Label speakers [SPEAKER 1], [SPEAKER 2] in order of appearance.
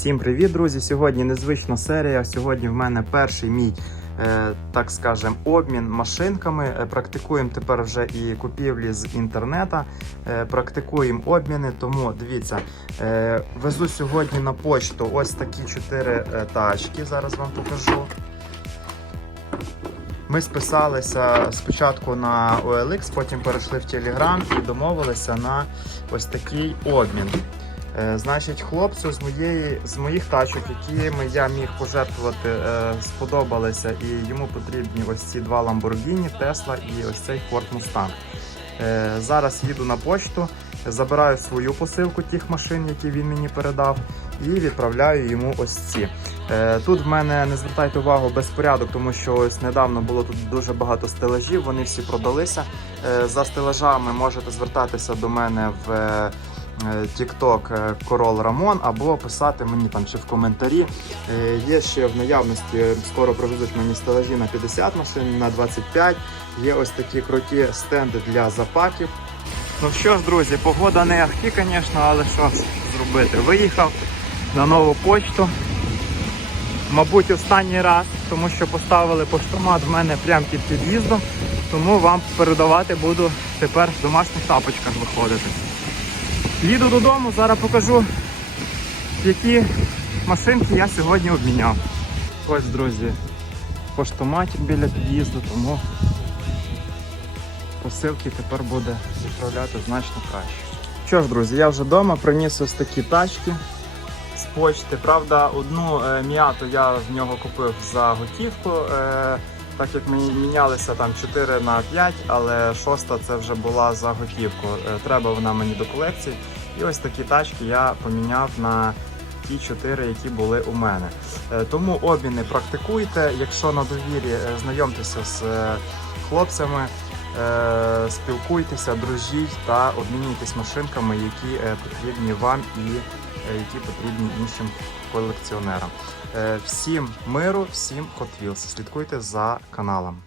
[SPEAKER 1] Всім привіт, друзі! Сьогодні незвична серія. Сьогодні в мене перший мій, е, так скажем, обмін машинками. Е, Практикуємо тепер вже і купівлі з інтернета. Е, Практикуємо обміни. Тому дивіться, везу сьогодні на почту ось такі чотири е, тачки. Зараз вам покажу. Ми списалися спочатку на OLX, потім перейшли в Telegram і домовилися на ось такий обмін. Е, Значить, хлопцю з моєї з моїх тачок, якими я міг пожертвувати, е, сподобалися, і йому потрібні ось ці два Lamborghini, Tesla і ось цей Ford Mustang. Е, Зараз їду на почту, забираю свою посилку тих машин, які він мені передав, і відправляю йому ось ці. Тут в мене не звертайте увагу безпорядок, тому що ось недавно було тут дуже багато стелажів, вони всі продалися. За стелажами можете звертатися до мене в. Е, TikTok е, Корол Рамон або писати мені там чи в коментарі. Е, Є ще в наявності, скоро привезуть мені стелажі на 50 машин, на 25. Є ось такі круті стенди для запаків. Ну що ж, друзі, погода не ахті, звісно, але що зробити? Виїхав на нову почту. Мабуть, останній раз, тому що поставили поштомат в мене прямо під під'їздом, тому вам передавати буду тепер в домашніх тапочках виходити. Їду додому, зараз покажу, які машинки я сьогодні обміняв. Ось, друзі, поштоматик біля під'їзду, тому посилки тепер буде відправляти значно краще. Що ж, друзі, я вже вдома приніс ось такі тачки з почти. Правда, одну е, м'яту я в нього купив за готівку. Е, так як ми мінялися там 4 на 5, але шоста це вже була за готівку. Е, Треба вона мені до колекції. І ось такі тачки я поміняв на ті 4, які були у мене. Е, Тому обміни практикуйте. Якщо на довірі, е, знайомтеся з хлопцями, спілкуйтеся, дружіть та обмінюйтесь машинками, які потрібні вам і які потрібні іншим колекціонерам. Е, Всім миру, всім Hot Wheels. Слідкуйте за каналом.